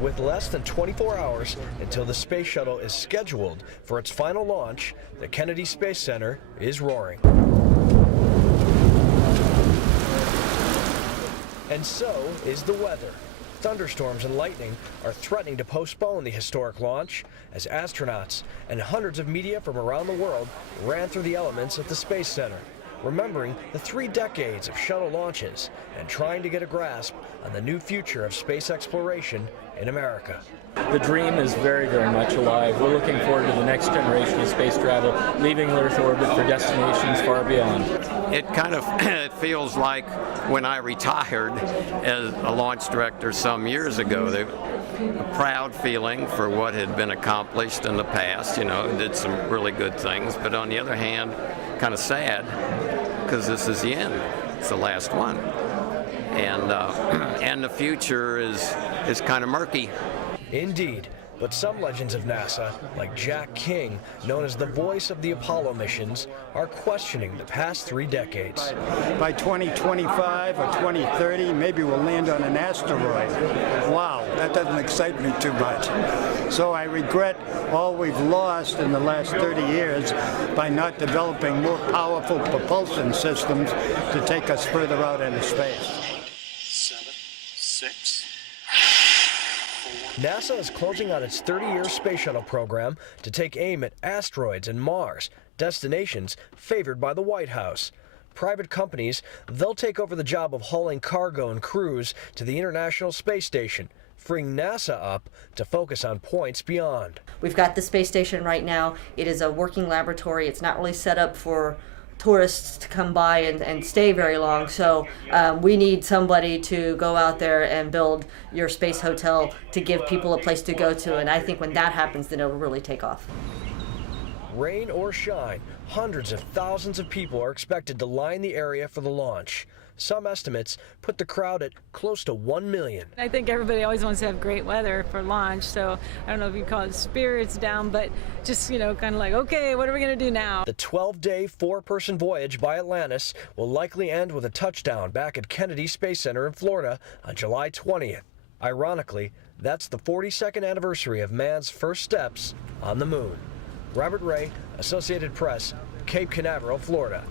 With less than 24 hours until the space shuttle is scheduled for its final launch, the Kennedy Space Center is roaring. And so is the weather. Thunderstorms and lightning are threatening to postpone the historic launch as astronauts and hundreds of media from around the world ran through the elements at the Space Center, remembering the 3 decades of shuttle launches and trying to get a grasp on the new future of space exploration in America. The dream is very, very much alive. We're looking forward to the next generation of space travel, leaving Earth orbit for destinations far beyond. It kind of it feels like when I retired as a launch director some years ago, a proud feeling for what had been accomplished in the past, did some really good things, but on the other hand, kind of sad because this is the end. It's the last one. And the future is kind of murky. Indeed, but some legends of NASA, like Jack King, known as the voice of the Apollo missions, are questioning the past 3 decades. By 2025 or 2030, maybe we'll land on an asteroid. Wow, that doesn't excite me too much. So I regret all we've lost in the last 30 years by not developing more powerful propulsion systems to take us further out into space. 7, 6. NASA is closing out its 30-year space shuttle program to take aim at asteroids and Mars, destinations favored by the White House. Private companies, they'll take over the job of hauling cargo and crews to the International Space Station, freeing NASA up to focus on points beyond. We've got the space station right now. It is a working laboratory. It's not really set up for tourists to come by and stay very long, so we need somebody to go out there and build your space hotel to give people a place to go to, and I think when that happens, then it'll really take off. Rain or shine, hundreds of thousands of people are expected to line the area for the launch. Some estimates put the crowd at close to 1 million. I think everybody always wants to have great weather for launch, so I don't know if you call it spirits down, but just, kind of like, okay, what are we going to do now? The 12-day, 4-person voyage by Atlantis will likely end with a touchdown back at Kennedy Space Center in Florida on July 20th. Ironically, that's the 42nd anniversary of man's first steps on the moon. Robert Ray, Associated Press, Cape Canaveral, Florida.